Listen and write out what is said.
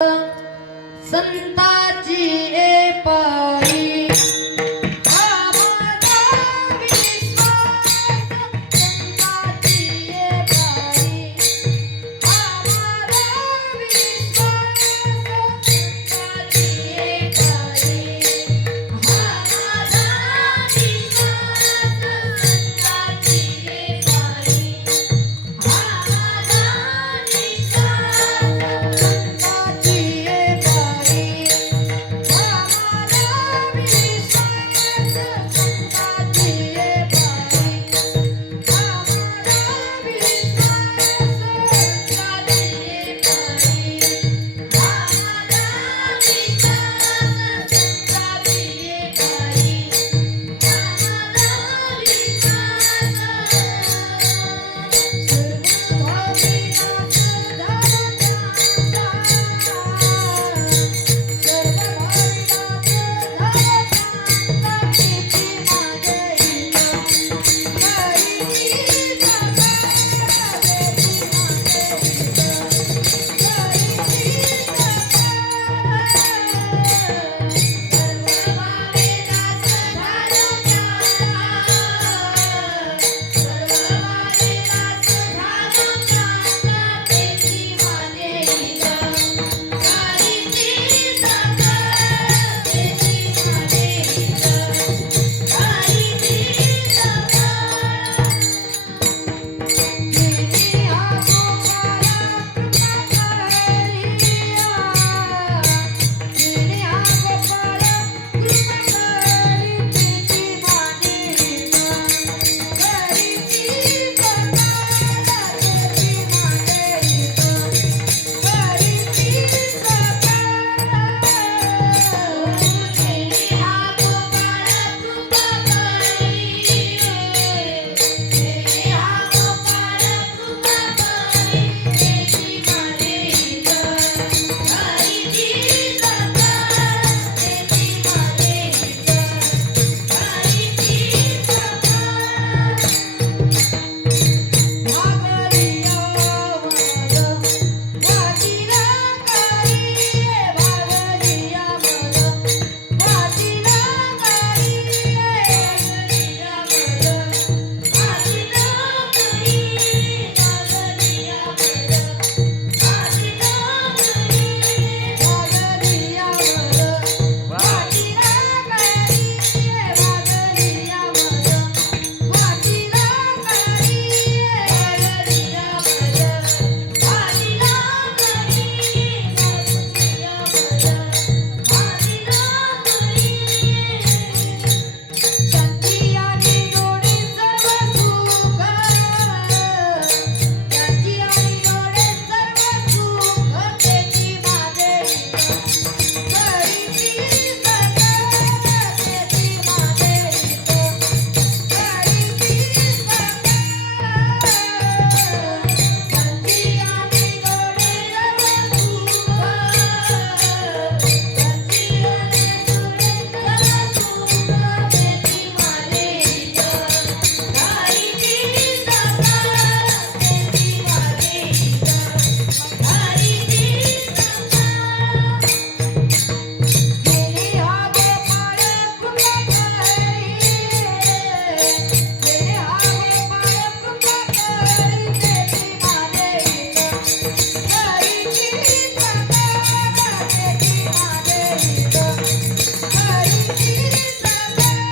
Sentak